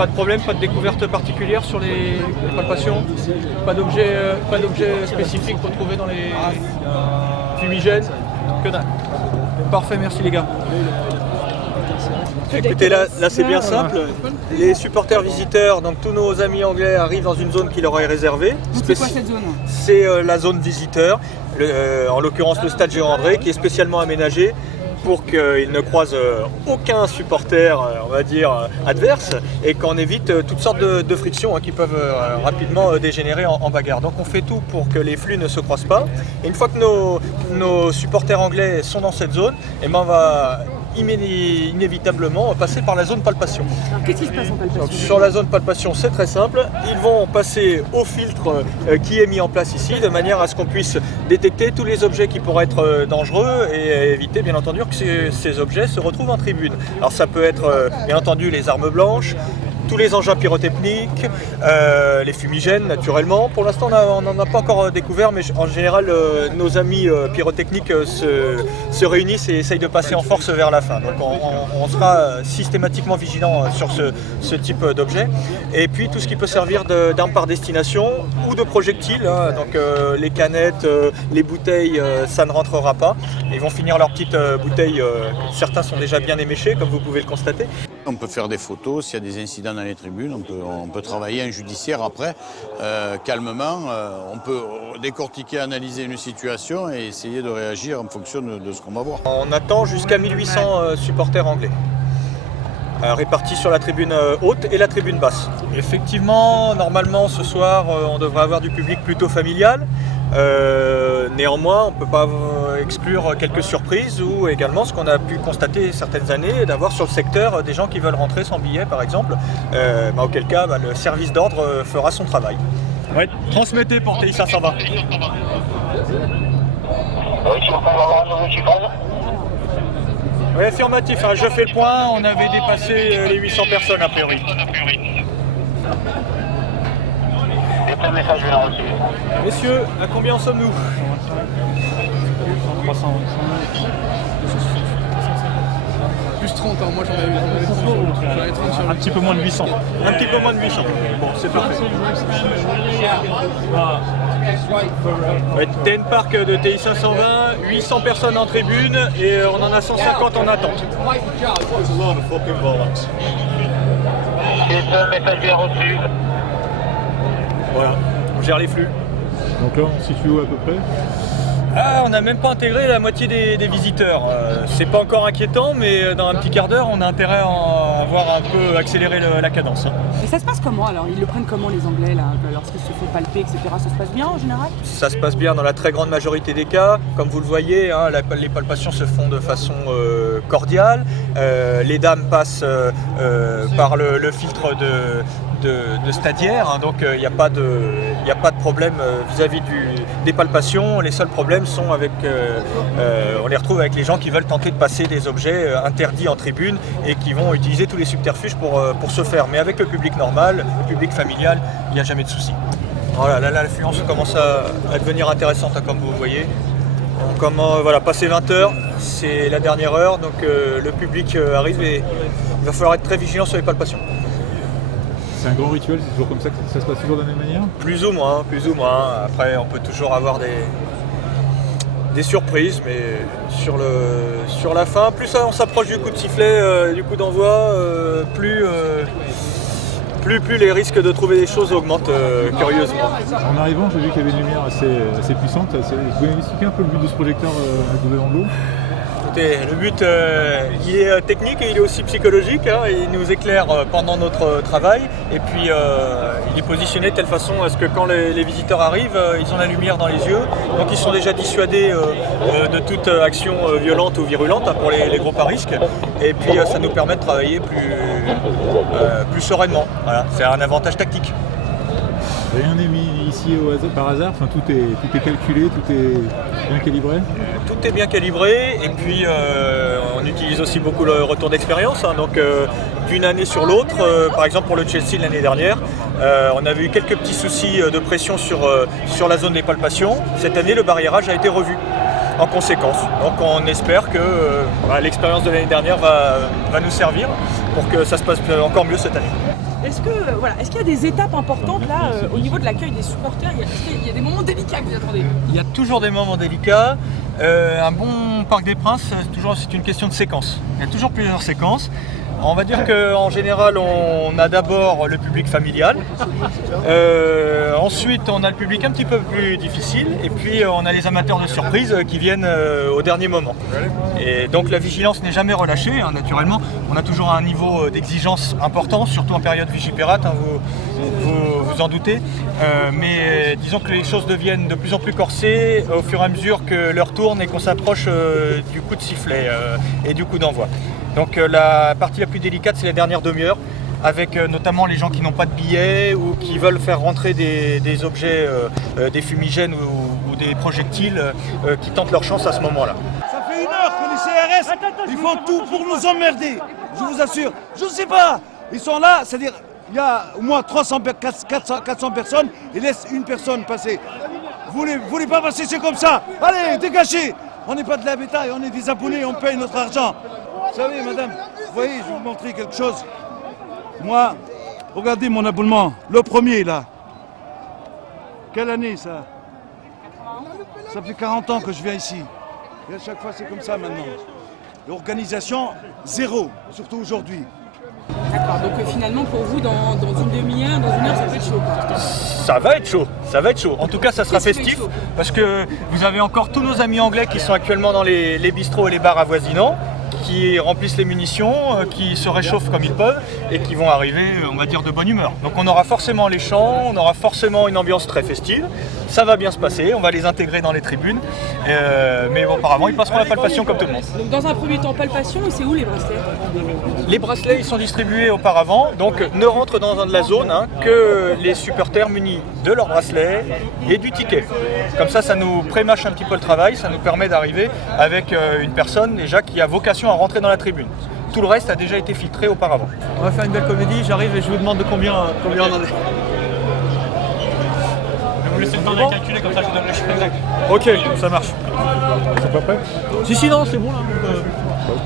Pas de problème, pas de découverte particulière sur les palpations, pas d'objet spécifique retrouvés dans les fumigènes, que dalle. Parfait, merci les gars. Écoutez, là c'est bien simple. Les supporters visiteurs, donc tous nos amis anglais arrivent dans une zone qui leur est réservée. C'est quoi cette zone? C'est la zone visiteur, en l'occurrence le stade Géant-André, qui est spécialement aménagé pour qu'ils ne croisent aucun supporter, on va dire, adverse, et qu'on évite toutes sortes de frictions qui peuvent rapidement dégénérer en bagarre. Donc on fait tout pour que les flux ne se croisent pas. Et une fois que nos supporters anglais sont dans cette zone, et ben on va inévitablement passer par la zone palpation. Alors qu'est-ce qui se passe en palpation? Donc, sur la zone palpation, c'est très simple. Ils vont passer au filtre qui est mis en place ici, de manière à ce qu'on puisse détecter tous les objets qui pourraient être dangereux et éviter bien entendu que ces objets se retrouvent en tribune. Alors ça peut être bien entendu les armes blanches, tous les engins pyrotechniques, les fumigènes naturellement. Pour l'instant on n'en a pas encore découvert, mais en général nos amis pyrotechniques se réunissent et essayent de passer en force vers la fin. Donc on sera systématiquement vigilant sur ce type d'objet. Et puis tout ce qui peut servir d'armes par destination ou de projectiles, donc les canettes, les bouteilles, ça ne rentrera pas. Ils vont finir leurs petites bouteilles, certains sont déjà bien éméchés comme vous pouvez le constater. On peut faire des photos, s'il y a des incidents dans les tribunes, on peut travailler en judiciaire après, calmement. On peut décortiquer, analyser une situation et essayer de réagir en fonction de ce qu'on va voir. On attend jusqu'à 1800 supporters anglais, répartis sur la tribune haute et la tribune basse. Effectivement, normalement ce soir, on devrait avoir du public plutôt familial. Néanmoins, on ne peut pas exclure quelques surprises ou également ce qu'on a pu constater certaines années, d'avoir sur le secteur des gens qui veulent rentrer sans billet par exemple, auquel cas le service d'ordre fera son travail. Ouais, transmettez pour TI 520. Oui, affirmatif, je fais le point, on avait dépassé les 800 personnes a priori. Messieurs, à combien en sommes-nous? 300. Plus 30, hein. Moi j'en avais 30 sur un petit peu moins de 800. Un petit peu moins de 800. Bon, c'est parfait. Ouais, TN Park de TI 520, 800 personnes en tribune et on en a 150 en attente. Message bien reçu. Voilà, on gère les flux. Donc là, on se situe où à peu près? On n'a même pas intégré la moitié des visiteurs. C'est pas encore inquiétant, mais dans un petit quart d'heure, on a intérêt à avoir un peu accéléré la cadence. Et ça se passe comment alors? Ils le prennent comment les Anglais là, lorsqu'ils se font palper, etc. Ça se passe bien en général? Ça se passe bien dans la très grande majorité des cas. Comme vous le voyez, les palpations se font de façon cordiale. Les dames passent par le filtre de stadiaire, donc il n'y a pas de problème vis-à-vis des palpations. Les seuls problèmes sont avec, on les retrouve avec les gens qui veulent tenter de passer des objets interdits en tribune et qui vont utiliser tous les subterfuges pour ce faire. Mais avec le public normal, le public familial, il n'y a jamais de souci. Voilà, là l'affluence commence à devenir intéressante, comme vous voyez. Voilà, passé 20h, c'est la dernière heure, donc le public arrive et il va falloir être très vigilant sur les palpations. C'est un grand rituel, c'est toujours comme ça que ça se passe toujours de la même manière? Plus ou moins. Après, on peut toujours avoir des surprises, mais sur la fin, plus on s'approche du coup de sifflet, du coup d'envoi, plus les risques de trouver des choses augmentent curieusement. En arrivant, j'ai vu qu'il y avait une lumière assez puissante. Vous pouvez m'expliquer un peu le but de ce projecteur de Anglo? Écoutez, le but il est technique et il est aussi psychologique. Il nous éclaire pendant notre travail et puis il est positionné de telle façon à ce que quand les visiteurs arrivent, ils ont la lumière dans les yeux. Donc ils sont déjà dissuadés de toute action violente ou virulente pour les groupes à risque. Et puis ça nous permet de travailler plus sereinement. Voilà, c'est un avantage tactique. Rien n'est mis ici au hasard, par hasard, enfin, tout est calculé, tout est bien calibré? Tout est bien calibré et puis on utilise aussi beaucoup le retour d'expérience. Donc d'une année sur l'autre, par exemple pour le Chelsea l'année dernière, on avait eu quelques petits soucis de pression sur la zone des palpations. Cette année le barriérage a été revu en conséquence. Donc on espère que l'expérience de l'année dernière va nous servir pour que ça se passe encore mieux cette année. est-ce qu'il y a des étapes importantes là au niveau de l'accueil des supporters? Est-ce qu'il y a des moments délicats que vous attendez? Il y a toujours des moments délicats. Un bon Parc des Princes, c'est une question de séquence. Il y a toujours plusieurs séquences. On va dire qu'en général, on a d'abord le public familial. Ensuite, on a le public un petit peu plus difficile. Et puis, on a les amateurs de surprise qui viennent au dernier moment. Et donc, la vigilance n'est jamais relâchée, hein, naturellement. On a toujours un niveau d'exigence important, surtout en période Vigipirate, hein, vous en doutez. Mais disons que les choses deviennent de plus en plus corsées au fur et à mesure que l'heure tourne et qu'on s'approche du coup de sifflet et du coup d'envoi. Donc la partie la plus délicate, c'est la dernière demi-heure, avec notamment les gens qui n'ont pas de billets ou qui veulent faire rentrer des objets, des fumigènes ou des projectiles qui tentent leur chance à ce moment-là. Ça fait 1 heure que les CRS, ils font tout pour nous emmerder, je vous assure. Je ne sais pas, ils sont là, c'est-à-dire il y a au moins 400 personnes, ils laissent une personne passer. Vous voulez pas passer, c'est comme ça. Allez, dégagez. On n'est pas de la bétail, on est des abonnés, on paye notre argent. Vous savez, madame, vous voyez, je vais vous montrer quelque chose. Moi, regardez mon abonnement, le premier là. Quelle année ça? Ça fait 40 ans que je viens ici. Et à chaque fois, c'est comme ça maintenant. L'organisation, zéro, surtout aujourd'hui. D'accord, donc finalement pour vous, dans une demi-heure, dans 1 heure, ça peut être chaud quoi. Ça va être chaud, ça va être chaud. En tout cas, ça sera festif parce que vous avez encore tous nos amis anglais qui sont actuellement dans les bistrots et les bars avoisinants, qui remplissent les munitions, qui se réchauffent comme ils peuvent et qui vont arriver, on va dire, de bonne humeur. Donc on aura forcément les chants, on aura forcément une ambiance très festive. Ça va bien se passer, on va les intégrer dans les tribunes. Mais auparavant, ils passeront la palpation comme tout le monde. Donc dans un premier temps, palpation, et c'est où les bracelets? Les bracelets, ils sont distribués auparavant, donc ne rentrent dans la zone que les supporters munis de leurs bracelets et du ticket. Comme ça nous prémâche un petit peu le travail, ça nous permet d'arriver avec une personne déjà qui a vocation à rentrer dans la tribune. Tout le reste a déjà été filtré auparavant. On va faire une belle comédie, j'arrive et je vous demande de combien on en est. Vous laissez le temps de calculer, comme ça je vous donne le chiffre exact. Ok, ça marche. C'est pas prêt? Si, non, c'est bon là.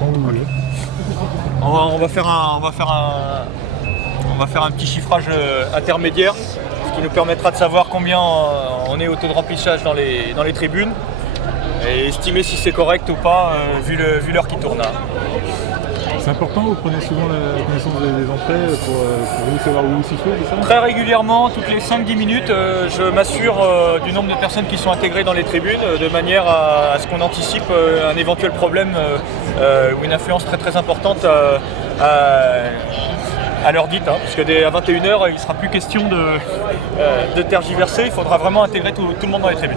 Quand vous voulez. On va faire un petit chiffrage intermédiaire, ce qui nous permettra de savoir combien on est au taux de remplissage dans les tribunes et estimer si c'est correct ou pas vu l'heure qui tourne. C'est important, vous prenez souvent la connaissance des entrées pour vous savoir où vous vous situez, c'est ça? Très régulièrement, toutes les 5-10 minutes, je m'assure du nombre de personnes qui sont intégrées dans les tribunes, de manière à ce qu'on anticipe un éventuel problème ou une influence très très importante à l'heure dite, hein, puisque à 21h, il ne sera plus question de tergiverser, il faudra vraiment intégrer tout le monde dans les tribunes.